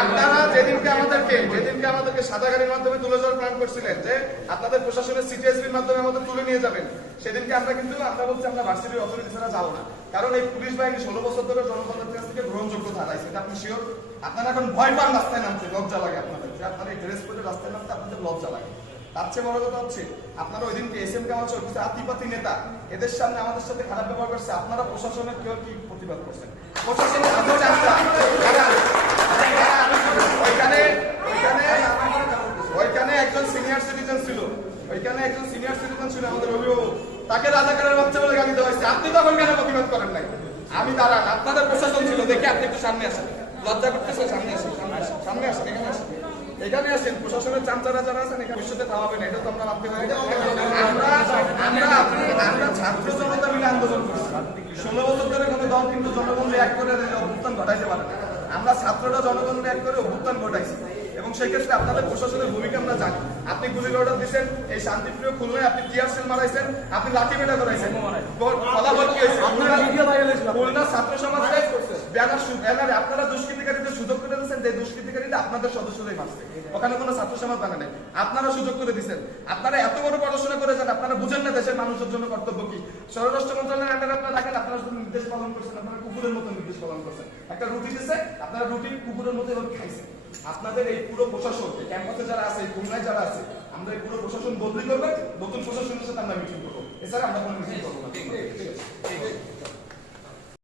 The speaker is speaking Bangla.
আপনারা যেদিনকে আমাদেরকে সাদা গাড়ির মাধ্যমে তুলে যাওয়ার প্ল্যান করছিলেন যে আপনাদের প্রশাসনের সিটিএসবির মাধ্যমে আমাদের তুলে নিয়ে যাবেন, সেদিনকে আমরা বলছি আমরা ভার্সিটির অথরিটি ছাড়া যাবো না। কারণ এই পুলিশ বাহিনী 16 বছর ধরে জনগণের কাছ থেকে গ্রহণযোগ্য ধারাইছে, এটা আপনি শিওর? আপনারা এখন ভয় পান রাস্তায় নামতে, লজ্জা লাগে আপনাদের যে আপনারা এই ড্রেস পরে রাস্তায় নামতে আপনাদের লজ্জা লাগে। তার চেয়ে বড় কথা হচ্ছে আপনারা ওই দিনকে এস এম কামাল কিছু আতিপাতি নেতা এদের সামনে আমাদের সাথে খারাপ ব্যবহার করছে, আপনারা প্রশাসনের কেউ কি প্রতিবাদ করছেন? প্রশাসনের ওইখানে একজন সিনিয়র সিটিজেন ছিল আমাদের অভিভাবক, তাকে রাজাকারের বাচ্চা বলে গালি দেওয়া হয়েছে। আপনি তখন কেন প্রতিবাদ করেন নাই? আমি দাঁড়ান, আপনাদের প্রশাসন ছিল, দেখে আপনি একটু সামনে আসেন, লজ্জা করতেছে, সামনে আসেন, এখানে আসেন। প্রশাসনের চামচারা যারা আছেন এখানে ভবিষ্যতে থামাবেন, এটা তো আমরা ভাবতে পারি। আমরা ছাত্র জনতা মিলে আন্দোলন করছি 16 বছর ধরে, কোনো দল কিন্তু জনগণকে এক করে অভ্যুত্থান ঘটাইতে পারে না। আমরা ছাত্ররা জনগণকে এক করে অভ্যুত্থান ঘটাইছি, এবং সেই ক্ষেত্রে আপনাদের প্রশাসনের ভূমিকা আমরা জানি। আপনি গুলির অর্ডার দিচ্ছেন, এই শান্তিপ্রিয় খুলনায় আপনি টিয়ার সেল মারাইছেন, আপনি লাঠি পেটা করাইছেন, ফলাফল কি হয়েছে? খুলনা ছাত্র সমাজকে ব্যানারে আপনারা দুষ্কৃতিকারীদের সুযোগ করে দিচ্ছেন, যে দুষ্কৃতিকারীরা আপনাদের সদস্যরাই মারছে, ওখানে কোনো ছাত্র সমাজ বানা নেই, আপনারা সুযোগ করে দিচ্ছেন। আপনারা এত বড় পড়াশোনা করেছেন, আপনারা বুঝেন না দেশের মানুষের জন্য কর্তব্য কি। স্বরাষ্ট্র মন্ত্রণালয়ের আন্ডারে আপনারা রাখেন, আপনারা শুধু নির্দেশ পালন করছেন, আপনারা কুকুরের মতো নির্দেশ পালন করছেন। একটা রুটি দিচ্ছে, আপনারা রুটি কুকুরের মতো এভাবে খাইছেন। আপনাদের এই পুরো প্রশাসন, ক্যাম্পাসে যারা আছে, খুলনায় যারা আছে, আমরা এই পুরো প্রশাসন বদলি করবেন, নতুন প্রশাসনের সাথে আমরা মিটিং করবো, এছাড়া আমরা কোনো মিটিং করবো না।